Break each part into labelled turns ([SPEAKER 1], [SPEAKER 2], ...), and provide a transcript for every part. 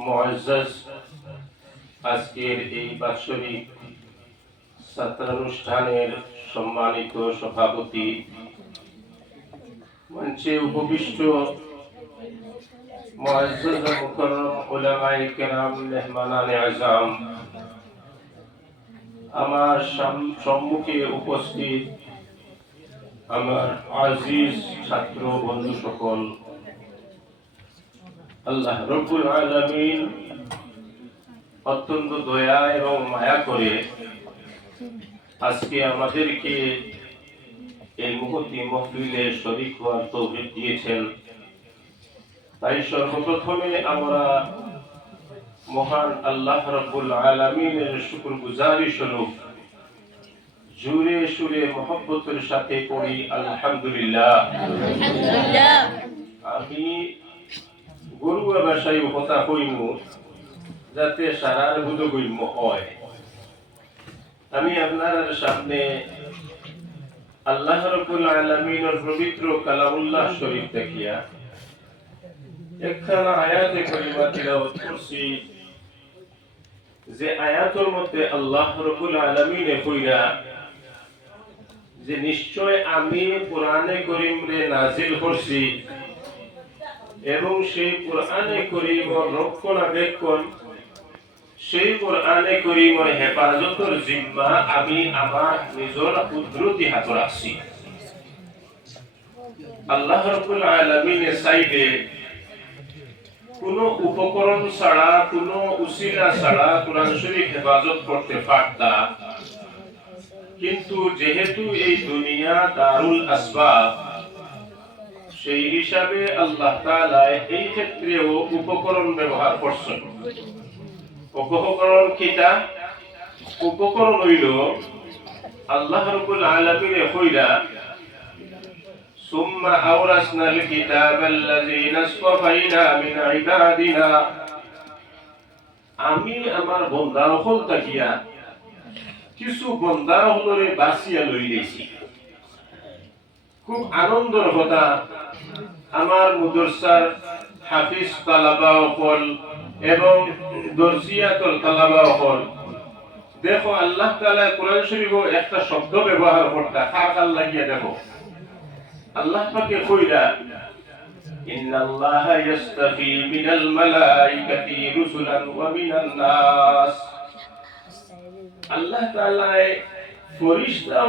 [SPEAKER 1] মুআজ্জাজ আজকের এই বাৎসরিক ছাত্রানুষ্ঠানের সম্মানিত সভাপতি, মঞ্চে উপবিষ্ট আমার সম্মুখে উপস্থিত আমার আজিজ ছাত্র বন্ধু সকল আল্লাহ রব্বুল আলামিন অত্যন্ত দয়া এবং মায়া করে আজকে আমাদেরকে এই মুহূর্তে মহফিলে শরীক হওয়ার তৌফিক দিয়েছেন। তাই সর্বপ্রথমে আমরা মহান আল্লাহ রব্বুল আলামিনের শুকর গুজারি স্বরূপ জুড়ে সুরে মহব্বতের সাথে পড়ি আলহামদুলিল্লাহ। আমি গরুয়া বাসায় হতা হইম যাতে সারার বুধ গইম হয়। আমি আপনার সামনে আল্লাহ রব্বুল আলামিনের পবিত্র কালামুল্লাহ শরীফ দেখিয়া একখানা আয়াতে করিমা তিলাওয়াত করছি যে আয়াতের মধ্যে আল্লাহ রব্বুল আলামিনে কইরা যে নিশ্চয় আমি কোরআনে করিম রে নাজিল করছি এবং সেই কোরআনে করিম রক্ষণাবেক্ষণ, সেই কোরআনে করিমর হেফাজতের জিম্মা আমি আমার নিজের কুদরতি হাত রাখছি। আল্লাহ রব্বুল আলামিনে চাইলে কোনো উপকরণ ছাড়া, কোনো উসিলা ছাড়া কোরআন শরীফ হেফাজত করতে পারতা। কিন্তু যেহেতু এই দুনিয়া দারুল আসবাব সেই হিসাবে আল্লাহ তাআলা এই ক্ষেত্রেও উপকরণ ব্যবহার করছেন উপকরণ কিটা উপকরণ হইল আল্লাহ রাব্বুল আলামিন কইরা ثم أورثنا الكتاب الذين اصطفينا من عبادنا আমি আমার বন্দা হল তাকিয়া কিছু বন্দা হলরে বাঁচিয়া লই গেছি খুব আনন্দের কথা আমার মুদরসার হাফিজ তালাবা অকল এবং দর্জিয়াতল তালাবা অকল দেখো আল্লাহ তাআলা কোরআন শরীফ একটা শব্দ ব্যবহার করতা খাক আল্লাহ গিয়া দেখো আল্লাহ পাকে কইরা إن الله يستفي من الملائكة رسلا ومن الناس আল্লাহ তাআলা ফরিস্তা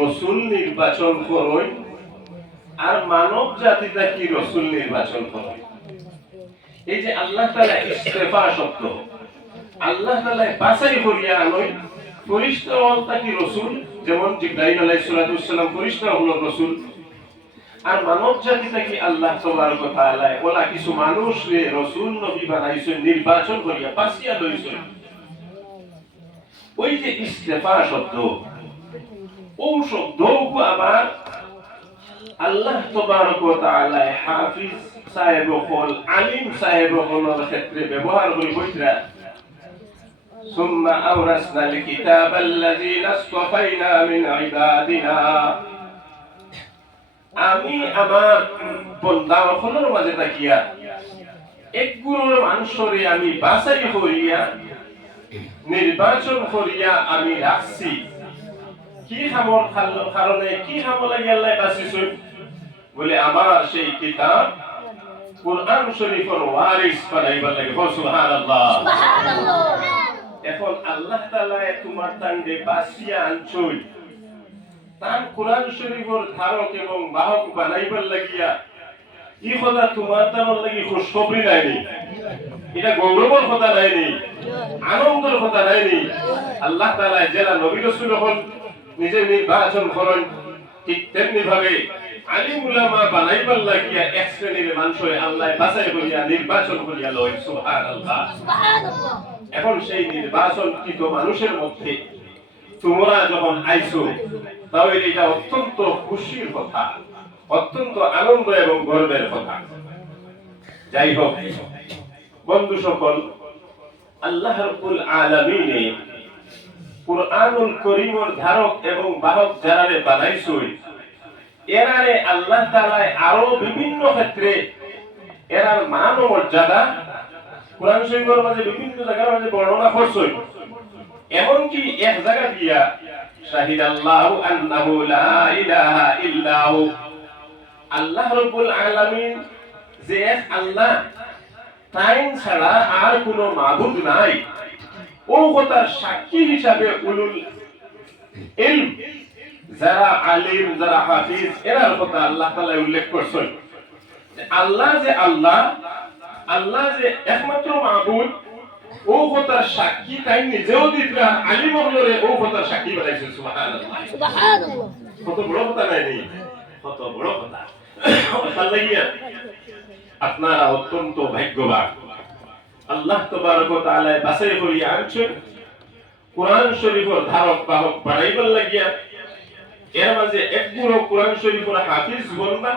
[SPEAKER 1] রসুল নির্বাচন করই আর মানব রসুল নির্বাচন এই যে আল্লাহ তাআলা ইস্তেফা শব্দ, আল্লাহ তাআলা বাছাই করিয়া আনই ফরিস্তা রসুল, যেমন আলাইহিস সালাম ফরিস্তা হল রসুল, আর মানব আল্লাহ তাবারক ওয়া তাআলা ওলা কিছু মানুষ রে রসুল নবী নির্বাচন করিয়া ওই যে ইস্তেফা শব্দ ও শব্দকে আবার আল্লাহ তবারক ওয়া তাআলা হাফিজ সাহেব হল আলিম সাহেব হলের ক্ষেত্রে ব্যবহার করে বইতরা ثم أورثنا الكتاب الذين اصطفينا من عبادنا আমি আমার বন্দা হলের মাঝে তাকিয়া একগুলোর মানুষরে আমি বাছাই করিয়া নির্বাচন করিয়া আমি রাখছি কি হামর কারণে কি বাঁচিছই বলে আমার সেই কিতাব কোরআন শরীফের ওয়ারিস বানাইবার লাগে। সুবহানাল্লাহ। এখন আল্লাহ তাআলা তোমার তান্ডে বাঁচিয়া আনছই তার কোরআন শরীফের ধারক এবং বাহক বানাইবার লাগিয়া। ই কথা তোমার তার লাগি খুশখবরি নাইনি এটা গৌরবের কথা নাইনি আনন্দের কথা নাইনি আল্লাহ তাআলা যারা নবী রাসূল হল নিজে নির্বাচন করেন ঠিক তেমনি ভাবে আলিম উলামা বানাইবার লাগিয়া এক শ্রেণির মানুষের আল্লাহ বাছাই করিয়া নির্বাচন করিয়া লয় সুবহানাল্লাহ। এখন সেই নির্বাচন কৃত মানুষের মধ্যে তোমরা যখন আইছো তাহলে এটা অত্যন্ত খুশির কথা অত্যন্ত আনন্দ এবং গর্বের কথা। যাই হোক বন্ধু সকল, আল্লাহ আলামিনে কুরআনুল করিমর ধারক এবং বাহক যারারে বানাইছই এরারে আল্লাহ তাআলা আরও বিভিন্ন ক্ষেত্রে এরার মান ও মর্যাদা কোরআন শরীফের মাঝে বিভিন্ন জায়গার মাঝে বর্ণনা করছই। এমনকি এক জায়গা দিয়া শাহিদ আল্লাহ আন্নাহু লা ইলাহা ইল্লাহু। আল্লাহ রব্বুল আলামিন যে এক আল্লাহ টাইম ছাড়া আর কোন মাহুদ নাই। ও সাক্ষী হিসাবে উলুল যারা আলিম যারা হাফিজ এরা কথা আল্লাহ উল্লেখ করছেন। আল্লাহ যে আল্লাহ আল্লাহ যে একমাত্র মাবুদ ও কথার সাক্ষী তাই নিজেও দিতরা মহলরে ও কথার সাক্ষী বানাইছে সুবহানাল্লাহ। কত বড় কথা নাই কত বড় কথা। আপনারা অত্যন্ত ভাগ্যবান। আল্লাহ ওয়া তাআলা বাছাই করিয়া আনছেন। কোরআন শরীফের ধারক বাহক বানাইবার লাগিয়া, এর মাঝে এক গুরু কোরআন শরীফের হাফিজ বলবা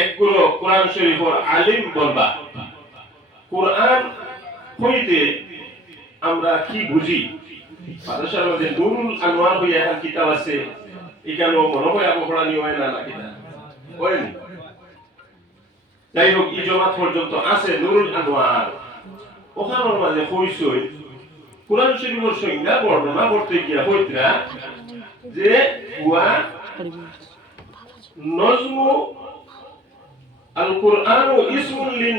[SPEAKER 1] এক গুরু কোরআন শরীফের আলিম বলবা কোরআন হইতে আমরা কি বুঝি? মাদ্রাসার মধ্যে নুরুল আনোয়ার হইয়া এখন কিতাব আছে। এখানেও মনে হয় আবু পড়ানি হয় না না? হয়নি যাই হোক, এই জমাত পর্যন্ত আছে, নুরুল আনোয়ার ওখানোর মাঝে হইসই কোরআন শরীফের সংজ্ঞা বর্ণনা করতে গিয়া হইতরা যে নজমু আল লিন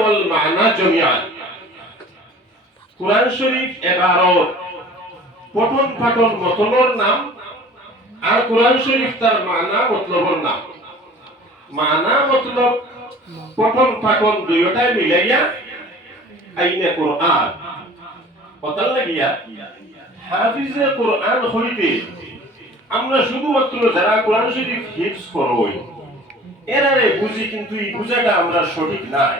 [SPEAKER 1] ওয়াল মানা শরীফ এগারো পঠন পাঠন নাম আর কোরআন শরীফ তার মানা মতলবর নাম। মানা মতলব পঠন পাঠন দুইটাই মিলাইয়া আইনে কোরআন। কথার লাগিয়া হাফিজে কোরআন হইতে আমরা শুধুমাত্র যারা কোরআন শরীফ হিফজ করই এরারে বুঝি কিন্তু এই বুঝাটা আমরা সঠিক নাই।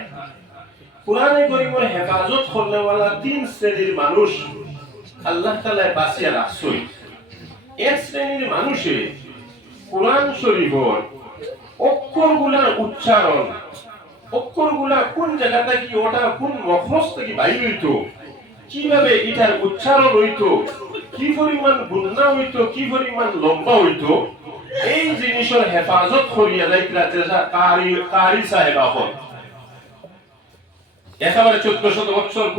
[SPEAKER 1] কোরআনে করিমের হেফাজত করলেওয়ালা তিন শ্রেণির মানুষ আল্লাহ তালায় বাঁচিয়া রাখছই। এক শ্রেণির মানুষে কোরআন শরীফর অক্ষরগুলার উচ্চারণ। অক্ষরগুলা কোন জায়গা থেকে ওটা কোন মখরজ থেকে হইতো? কীভাবে এটার উচ্চারণ হইতো? কি পরিমাণ গুন্না হইতো? কি পরিমাণ লম্বা হইতো? এই জিনিসের হেফাজত করিয়া যাইতরা যেসা কারি কারি সাহেব এখন একেবারে চোদ্দ শত বছর